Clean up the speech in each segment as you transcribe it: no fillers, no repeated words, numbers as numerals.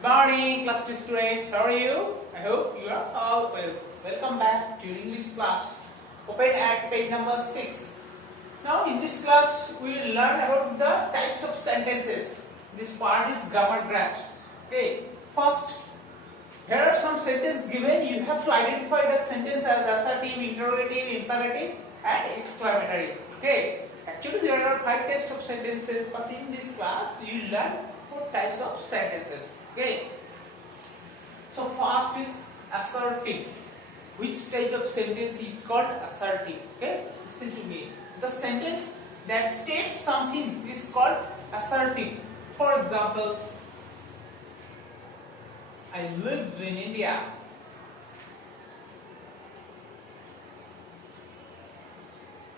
Good morning, class 2 students. How are you? I hope you are all well. Welcome back to English class. Open at page number 6. Now, in this class, we will learn about the types of sentences. This part is grammar graphs. Okay. First, here are some sentences given. You have to identify the sentence as assertive, interrogative, imperative, and exclamatory. Okay. Actually, there are 5 types of sentences, but in this class, you will learn 4 types of sentences. Okay. So first is assertive. Which type of sentence is called assertive? Okay. Listen to me. The sentence that states something is called assertive. For example, I live in India.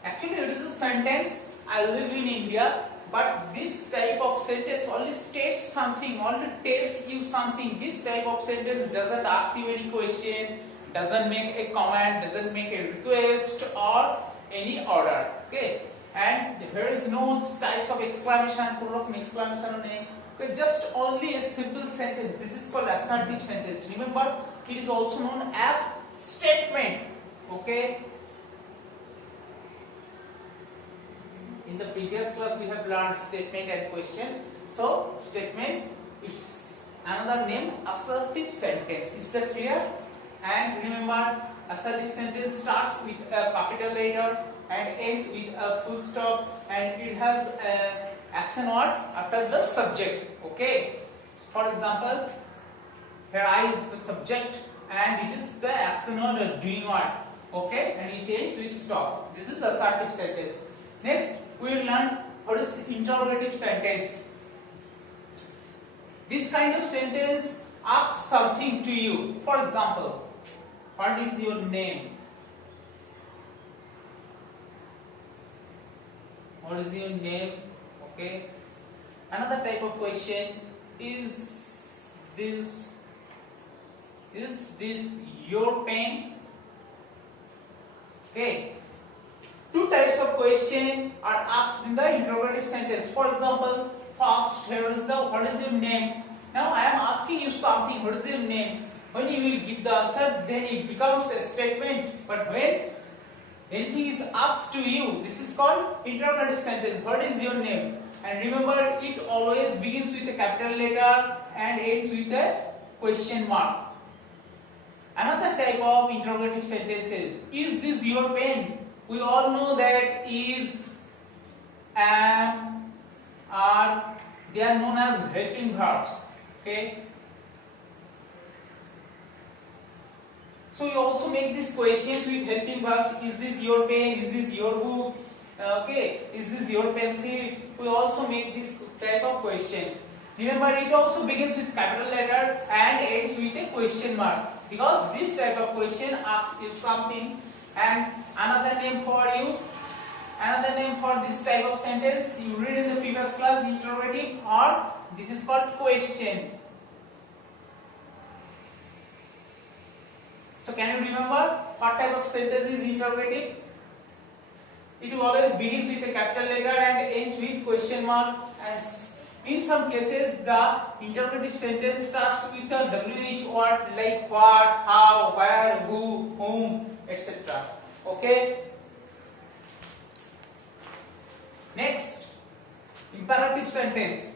Actually, it is a sentence, I live in India, but this type of sentence only states something, only tells you something. This type of sentence doesn't ask you any question, doesn't make a comment, doesn't make a request or any order. Okay, and there is no types of exclamation, exclamation. Okay, just only a simple sentence. This is called assertive sentence. Remember, it is also known as statement. Okay. In the previous class, we have learned statement and question. So, statement is another name, assertive sentence. Is that clear? And remember, assertive sentence starts with a capital letter and ends with a full stop, and it has a action word after the subject. Okay. For example, here I is the subject and it is the action word or doing word. Okay, and it ends with stop. This is assertive sentence. Next, we will learn what is interrogative sentence. This kind of sentence asks something to you. For example, what is your name? What is your name? Okay. Another type of question is this your pen? Okay. 2 types of question are asked in the interrogative sentence. For example, first, here is the what is your name? Now I am asking you something. What is your name? When you will give the answer, then it becomes a statement. But when anything is asked to you, this is called interrogative sentence. What is your name? And remember, it always begins with a capital letter and ends with a question mark. Another type of interrogative sentence is this your pen? We all know that is, am, are, they are known as helping verbs. Okay. So you also make these questions with helping verbs. Is this your pen? Is this your book? Okay. Is this your pencil? We also make this type of question. Remember, it also begins with capital letter and ends with a question mark, because this type of question asks you something. And another name for this type of sentence you read in the previous class, interrogative, or this is called question. So can you remember what type of sentence is interrogative? It always begins with a capital letter and ends with question mark, and in some cases the interrogative sentence starts with a WH word like what, how, where, who, whom, etc. Okay. Next, imperative sentence.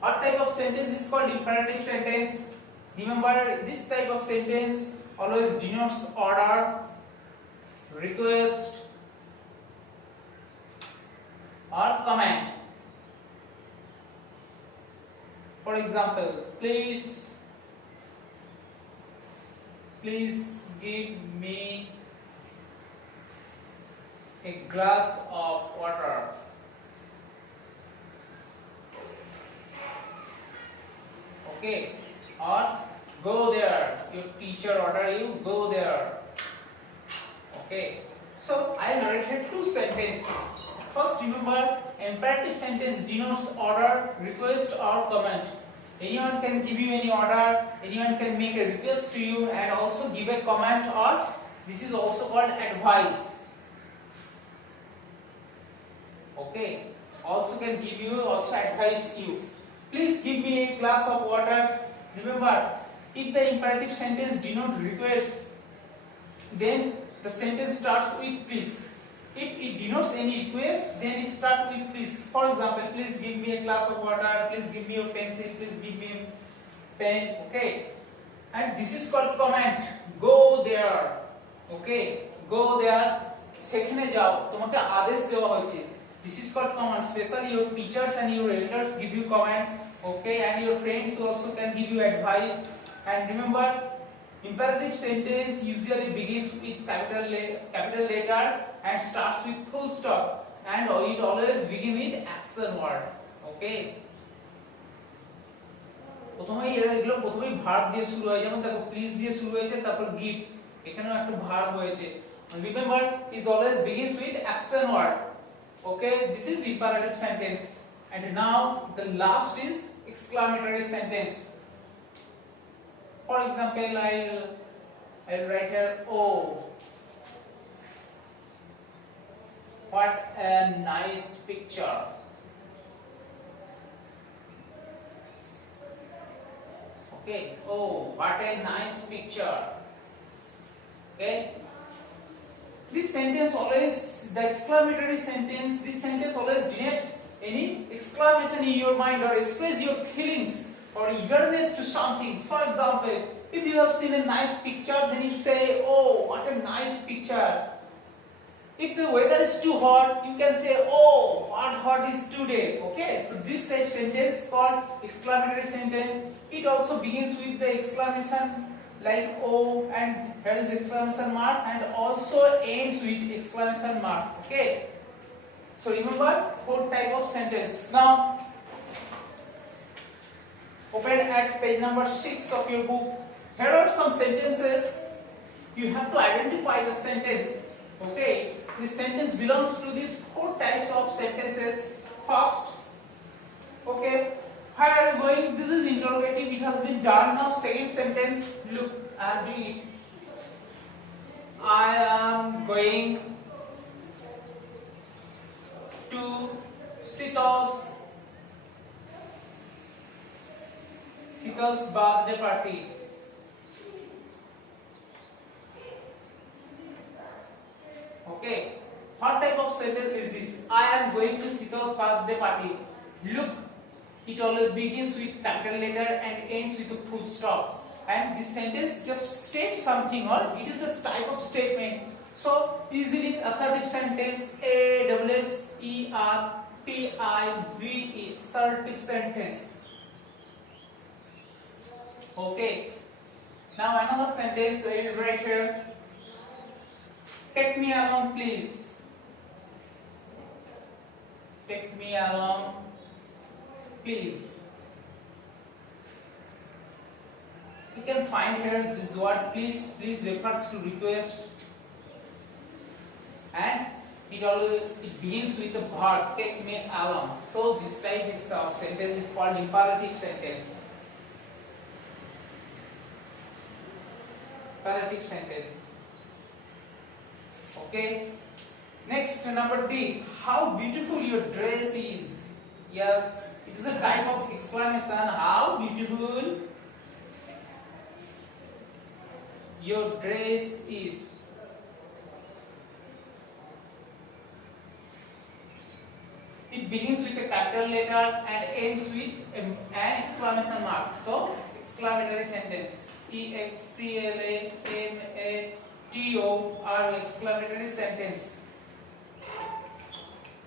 What type of sentence is called imperative sentence? Remember, this type of sentence always denotes order, request, or command. For example, please give me a glass of water. Okay. Or go there. Your teacher order you, go there. Okay. So I narrated 2 sentences. First, remember, imperative sentence denotes order, request, or command. Anyone can give you any order, anyone can make a request to you and also give a comment, or this is also called advice. Okay. also can give you, also advise you. Please give me a glass of water. Remember, if the imperative sentence denotes request, then the sentence starts with please. If it denotes any request, then it starts with please. For example, please give me a glass of water, please give me a pencil, please give me a pen, okay? And this is called command. Go there, okay? Go there. সেখানে যাও, তোমাকে আদেশ দেওয়া হয়েছে. This is called command. Especially your teachers and your elders give you command, okay? And your friends also can give you advice. And remember, imperative sentence usually begins with capital letter and starts with full stop, and it always begin with action word, okay? প্রথমেই এগুলো প্রথমেই verb দিয়ে শুরু হয়, যেমন দেখো please দিয়ে শুরু হয়েছে, তারপর গিভ, এখানেও একটা ভার্ব হয়েছে. Remember, it always begins with action word, okay? This is the imperative sentence. And now the last is exclamatory sentence. For example, I'll write here, oh, what a nice picture. Okay, oh, what a nice picture. Okay, this sentence always, the exclamatory sentence, this sentence always denotes any exclamation in your mind or express your feelings or eagerness to something. For example, if you have seen a nice picture, then you say, oh, what a nice picture. If the weather is too hot, you can say, oh, what hot is today. Okay, so this type sentence called exclamatory sentence. It also begins with the exclamation like oh, and here is exclamation mark, and also ends with exclamation mark. Okay, so remember 4 type of sentence. Now open at page number 6 of your book. Here are some sentences. You have to identify the sentence. Okay, this sentence belongs to these 4 types of sentences. First, okay, where are you going? This is interrogative, it has been done. Now second sentence, look, I am doing it. I am going to Sital's birthday party. Okay, what type of sentence is this? I am going to Sital's birthday party. Look, it always begins with capital letter and ends with a full stop. And this sentence just states something, or it is a type of statement. So, is it assertive sentence? A-S-S-E-R-T-I-V-E, assertive sentence. Okay. Now another sentence right here. Take me along, please. Take me along, please. You can find here this word please. Please refers to request, and it begins with the verb take me along. So this type of sentence is called imperative sentence. Imperative sentence. Okay. Next, number D. How beautiful your dress is. Yes, it is a type of exclamation. How beautiful your dress is. It begins with a capital letter and ends with an exclamation mark. So, exclamatory sentence. E-X-C-L-A-M-A-T-O-R, exclamatory sentence.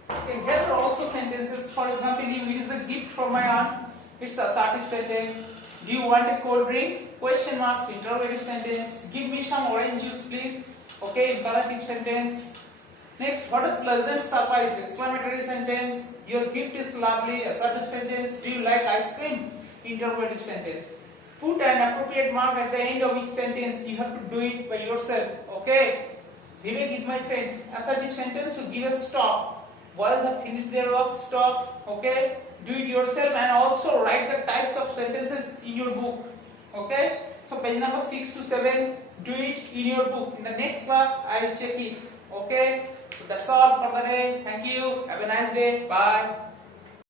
Okay, here are also sentences. For example, it is a gift from my aunt. It's assertive sentence. Do you want a cold drink? Question marks, interrogative sentence. Give me some orange juice, please. Okay, imperative sentence. Next, what a pleasant surprise, exclamatory sentence. Your gift is lovely, assertive sentence. Do you like ice cream? Interrogative sentence. Put an appropriate mark at the end of each sentence. You have to do it by yourself. Okay. Vivek is my friend. Assertive sentence to give a stop. Boys have finished their work. Stop. Okay. Do it yourself and also write the types of sentences in your book. Okay. So page number 6 to 7. Do it in your book. In the next class, I will check it. Okay. So that's all for the day. Thank you. Have a nice day. Bye.